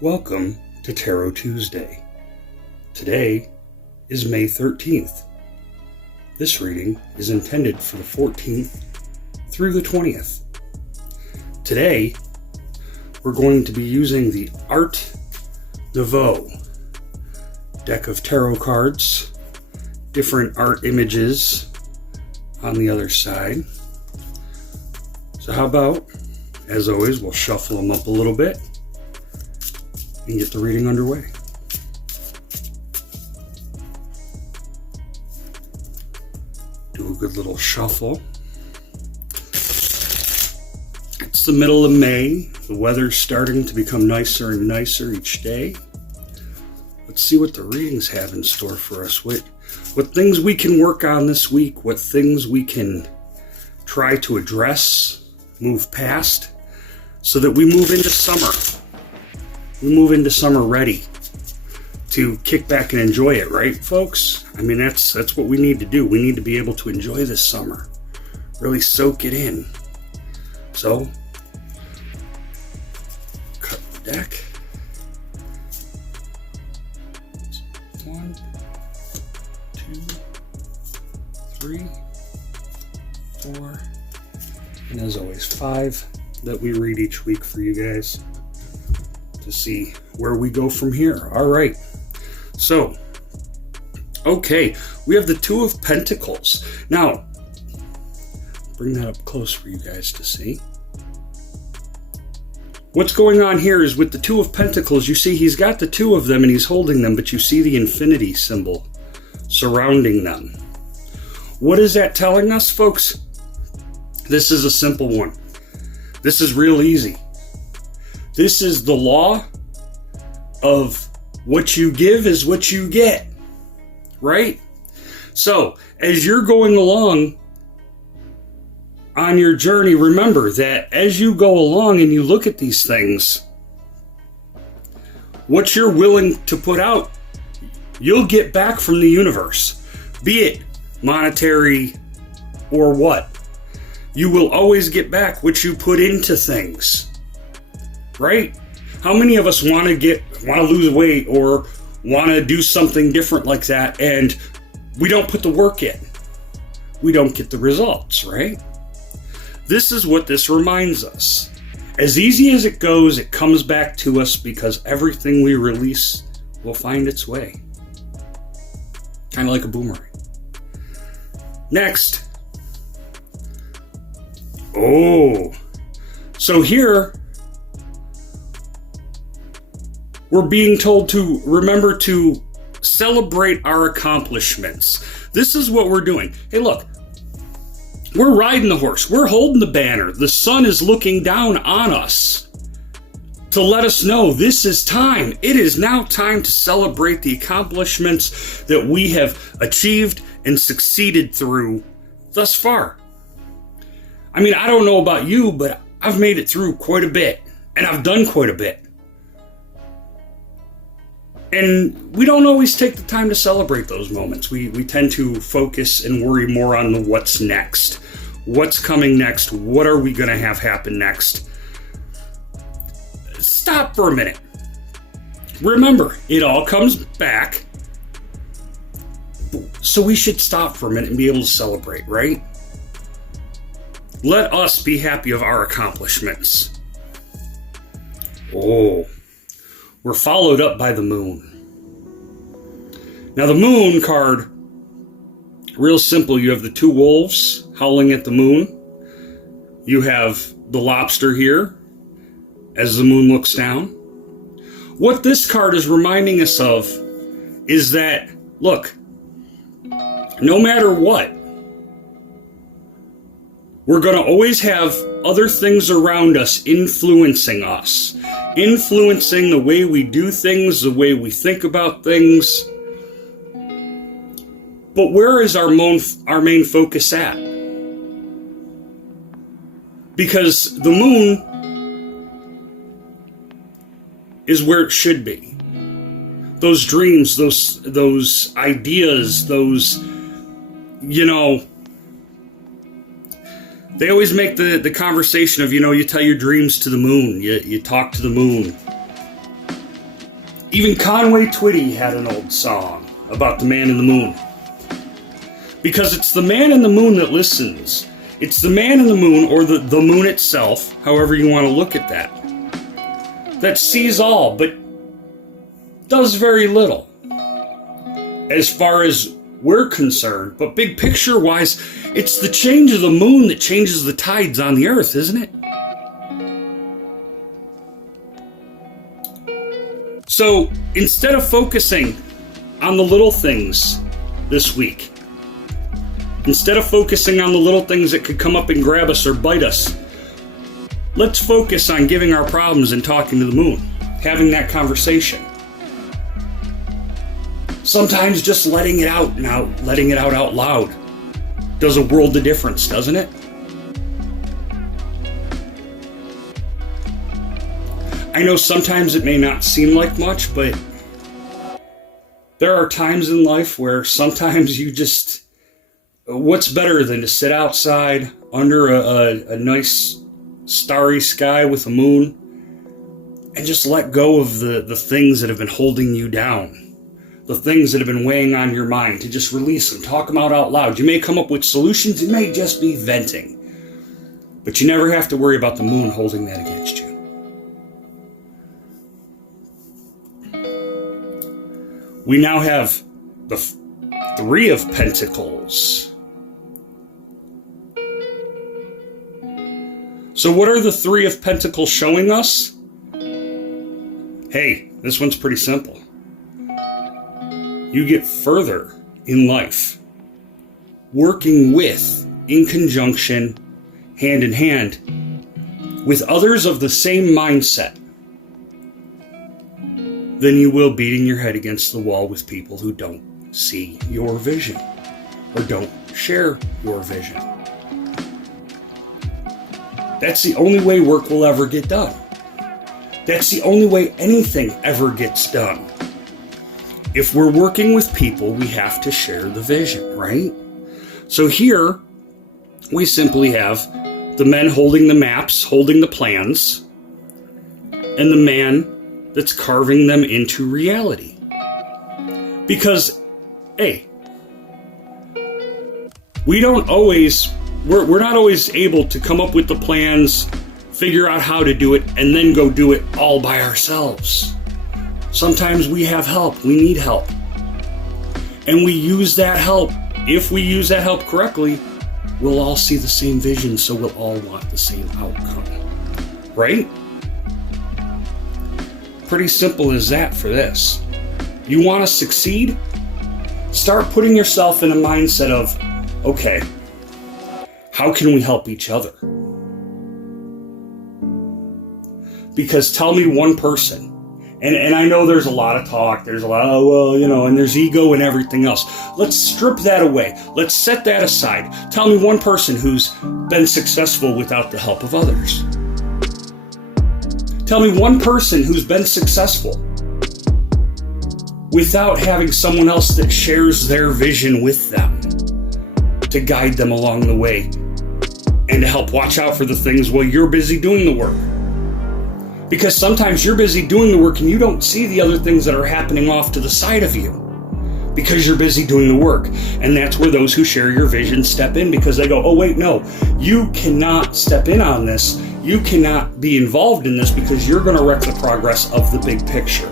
Welcome to Tarot Tuesday. Today is May 13th. This reading is intended for the 14th through the 20th. Today, we're going to be using the Nouveau deck of tarot cards, different art images on the other side. So how about, as always, we'll shuffle them up a little bit and get the reading underway. Do a good little shuffle. It's the middle of May. The weather's starting to become nicer and nicer each day. Let's see what the readings have in store for us. What things we can work on this week, what things we can try to address, move past, so that we move into summer. We move into summer ready to kick back and enjoy it, right, folks? I mean, that's what we need to do. We need to be able to enjoy this summer, really soak it in. So, cut the deck. 1, 2, 3, 4, and as always, 5 that we read each week for you guys to see where we go from here. All right. So, okay, we have the Two of Pentacles. Now, bring that up close for you guys to see. What's going on here is with the Two of Pentacles, you see he's got the two of them and he's holding them, but you see the infinity symbol surrounding them. What is that telling us, folks? This is a simple one. This is real easy. This is the law of what you give is what you get, right? So, as you're going along on your journey, remember that as you go along and you look at these things, what you're willing to put out, you'll get back from the universe, be it monetary or what. You will always get back what you put into things. Right? How many of us want to lose weight or want to do something different like that, and we don't put the work in? We don't get the results, right? This is what this reminds us. As easy as it goes, it comes back to us because everything we release will find its way. Kind of like a boomerang. Next. Oh. So here, we're being told to remember to celebrate our accomplishments. This is what we're doing. Hey, look, we're riding the horse. We're holding the banner. The sun is looking down on us to let us know this is time. It is now time to celebrate the accomplishments that we have achieved and succeeded through thus far. I mean, I don't know about you, but I've made it through quite a bit, and I've done quite a bit. And we don't always take the time to celebrate those moments. We tend to focus and worry more on the what's next. What's coming next? What are we going to have happen next? Stop for a minute. Remember, it all comes back. So we should stop for a minute and be able to celebrate, right? Let us be happy of our accomplishments. Oh. We're followed up by the moon. Now the moon card, real simple. You have the two wolves howling at the moon. You have the lobster here as the moon looks down. What this card is reminding us of is that, look, no matter what, we're going to always have other things around us influencing the way we do things, the way we think about things. But where is our main focus at? Because the moon is where it should be. Those dreams, those ideas, those, they always make the conversation of, you tell your dreams to the moon. You talk to the moon. Even Conway Twitty had an old song about the man in the moon. Because it's the man in the moon that listens. It's the man in the moon, or the moon itself, however you want to look at that sees all, but does very little, as far as we're concerned. But big picture wise, it's the change of the moon that changes the tides on the earth, isn't it? So instead of focusing on the little things this week, instead of focusing on the little things that could come up and grab us or bite us, let's focus on giving our problems and talking to the moon, having that conversation. Sometimes just letting it out out loud does a world of difference, doesn't it? I know sometimes it may not seem like much, but there are times in life where sometimes you just, what's better than to sit outside under a nice starry sky with a moon and just let go of the things that have been holding you down, the things that have been weighing on your mind, to just release them, talk them out loud. You may come up with solutions, it may just be venting, but you never have to worry about the moon holding that against you. We now have the Three of Pentacles. So what are the Three of Pentacles showing us? Hey, this one's pretty simple. You get further in life working with, in conjunction, hand in hand, with others of the same mindset than you will beating your head against the wall with people who don't see your vision or don't share your vision. That's the only way work will ever get done. That's the only way anything ever gets done. If we're working with people, we have to share the vision, right? So here, we simply have the men holding the maps, holding the plans, and the man that's carving them into reality. Because, hey, we're not always able to come up with the plans, figure out how to do it, and then go do it all by ourselves. Sometimes we have help, we need help. And we use that help. If we use that help correctly, we'll all see the same vision, so we'll all want the same outcome. Right? Pretty simple as that for this. You want to succeed? Start putting yourself in a mindset of, okay, how can we help each other? Because tell me one person, and I know there's a lot of talk, there's a lot of, and there's ego and everything else. Let's strip that away. Let's set that aside. Tell me one person who's been successful without the help of others. Tell me one person who's been successful without having someone else that shares their vision with them to guide them along the way and to help watch out for the things while you're busy doing the work. Because sometimes you're busy doing the work and you don't see the other things that are happening off to the side of you because you're busy doing the work. And that's where those who share your vision step in, because they go, oh wait, no, you cannot step in on this. You cannot be involved in this because you're going to wreck the progress of the big picture.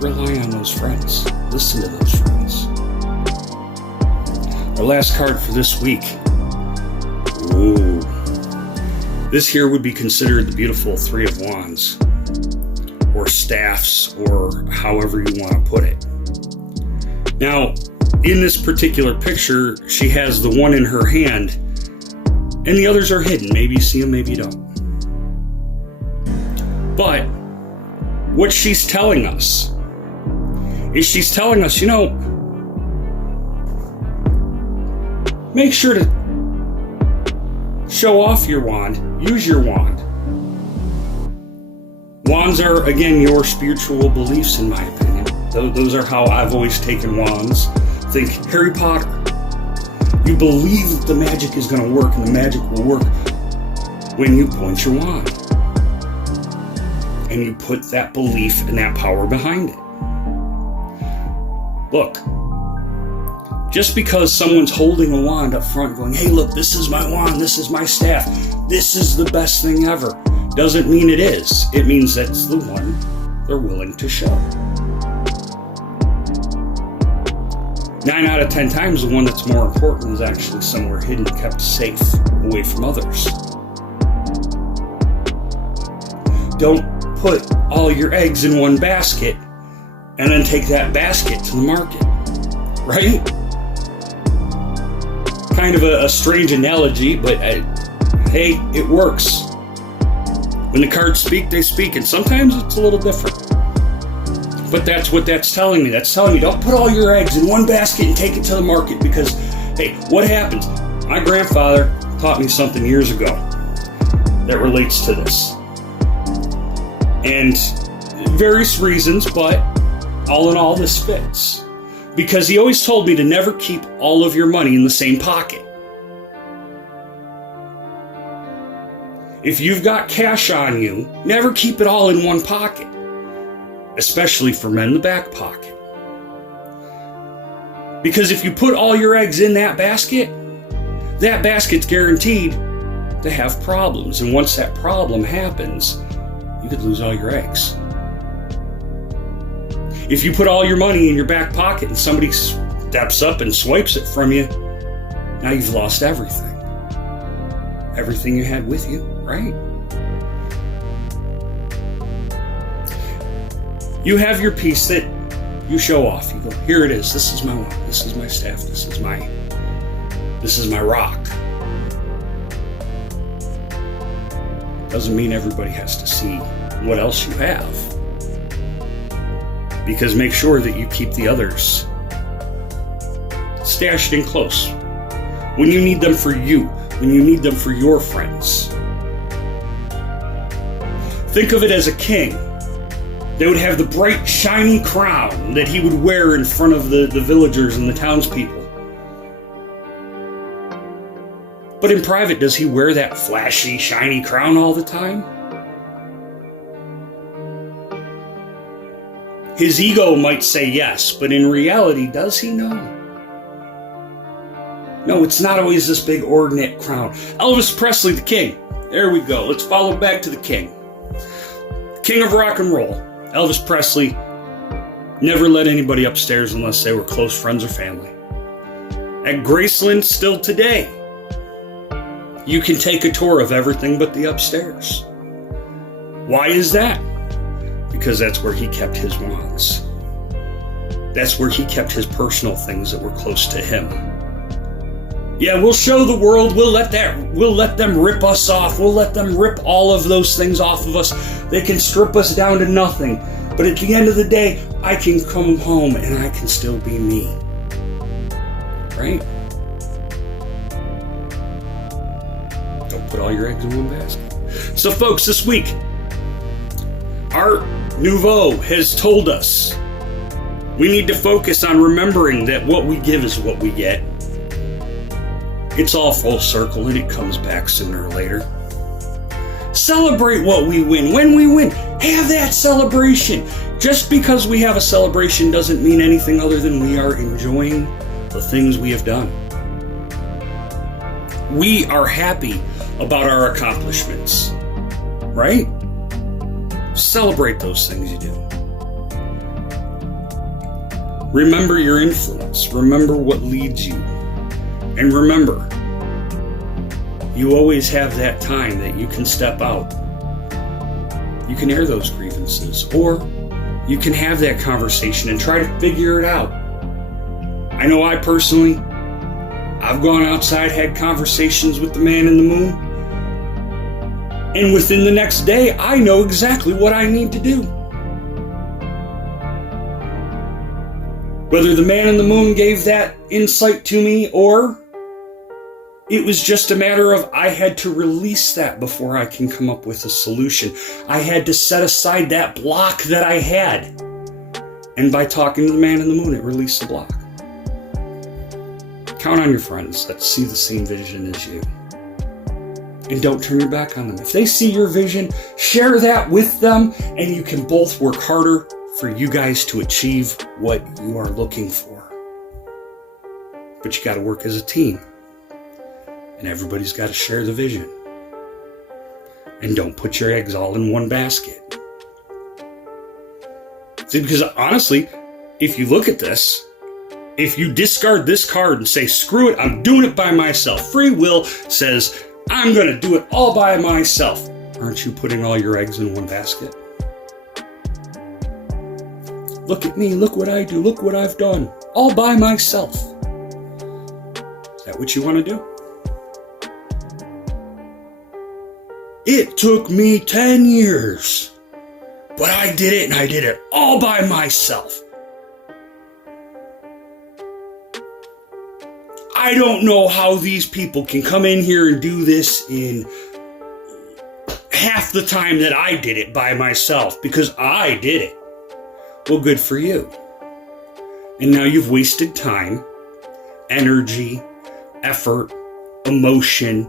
Rely on those friends. Listen to those friends. Our last card for this week. Ooh. This here would be considered the beautiful Three of Wands, or staffs, or however you want to put it. Now, in this particular picture, she has the one in her hand, and the others are hidden. Maybe you see them, maybe you don't. But what she's telling us is she's telling us, make sure to show off your wand, use your wand. Wands are, again, your spiritual beliefs, in my opinion. Those are how I've always taken wands. Think Harry Potter. You believe that the magic is going to work, and the magic will work when you point your wand. and you put that belief and that power behind it. Look, just because someone's holding a wand up front going, hey, look, this is my wand, this is my staff, this is the best thing ever, doesn't mean it is. It means that's the one they're willing to show. 9 out of 10 times, the one that's more important is actually somewhere hidden, kept safe, away from others. Don't put all your eggs in one basket and then take that basket to the market, right? Kind of a strange analogy, but hey, it works. When the cards speak, they speak, and sometimes it's a little different. But that's what that's telling me. That's telling me don't put all your eggs in one basket and take it to the market, because, hey, what happens? My grandfather taught me something years ago that relates to this. And various reasons, but all in all, this fits. Because he always told me to never keep all of your money in the same pocket. If you've got cash on you, never keep it all in one pocket. Especially for men, the back pocket. Because if you put all your eggs in that basket's guaranteed to have problems. And once that problem happens, you could lose all your eggs. If you put all your money in your back pocket and somebody steps up and swipes it from you, now you've lost everything. Everything you had with you, right? You have your piece that you show off. You go, here it is. This is my one. This is my staff. This is my rock. Doesn't mean everybody has to see what else you have. Because make sure that you keep the others stashed in close. When you need them for you, when you need them for your friends. Think of it as a king. They would have the bright, shiny crown that he would wear in front of the villagers and the townspeople. But in private, does he wear that flashy, shiny crown all the time? His ego might say yes, but in reality, does he know? No, it's not always this big ornate crown. Elvis Presley, the king. There we go. Let's follow back to the king. King of rock and roll. Elvis Presley never let anybody upstairs unless they were close friends or family. At Graceland, still today, you can take a tour of everything but the upstairs. Why is that? Because that's where he kept his wands. That's where he kept his personal things that were close to him. Yeah, we'll show the world, we'll let them rip us off, we'll let them rip all of those things off of us. They can strip us down to nothing. But at the end of the day, I can come home and I can still be me. Right? Don't put all your eggs in one basket. So folks, this week, our Nouveau has told us we need to focus on remembering that what we give is what we get. It's all full circle and it comes back sooner or later. Celebrate what we win. When we win, have that celebration. Just because we have a celebration doesn't mean anything other than we are enjoying the things we have done. We are happy about our accomplishments, right? Celebrate those things you do. Remember your influence. Remember what leads you. And remember, you always have that time that you can step out. You can air those grievances, or you can have that conversation and try to figure it out. I know I've gone outside, had conversations with the man in the moon, and within the next day, I know exactly what I need to do. Whether the man in the moon gave that insight to me, or it was just a matter of I had to release that before I can come up with a solution. I had to set aside that block that I had. And by talking to the man in the moon, it released the block. Count on your friends that see the same vision as you. and don't turn your back on them. If they see your vision, share that with them, and you can both work harder for you guys to achieve what you are looking for. But you got to work as a team, and everybody's got to share the vision. And don't put your eggs all in one basket. See, because honestly, if you look at this, if you discard this card and say, screw it, I'm doing it by myself. Free will says, I'm going to do it all by myself. Aren't you putting all your eggs in one basket? Look at me, look what I do, look what I've done, all by myself. Is that what you want to do? It took me 10 years, but I did it, and I did it all by myself. I don't know how these people can come in here and do this in half the time that I did it by myself, because I did it. Well, good for you. And now you've wasted time, energy, effort, emotion,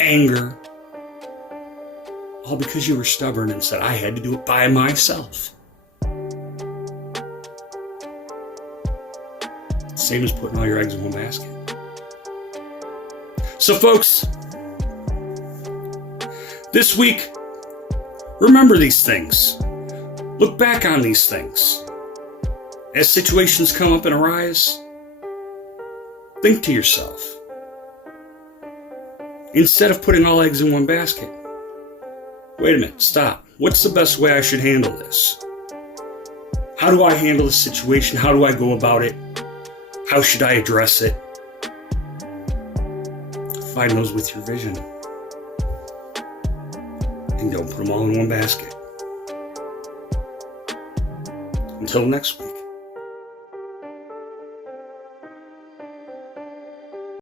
anger, all because you were stubborn and said, I had to do it by myself. Same as putting all your eggs in one basket. So folks, this week, remember these things. Look back on these things. As situations come up and arise, think to yourself, instead of putting all eggs in one basket, wait a minute, stop. What's the best way I should handle this? How do I handle the situation? How do I go about it? How should I address it? Find those with your vision. And don't put them all in one basket. Until next week.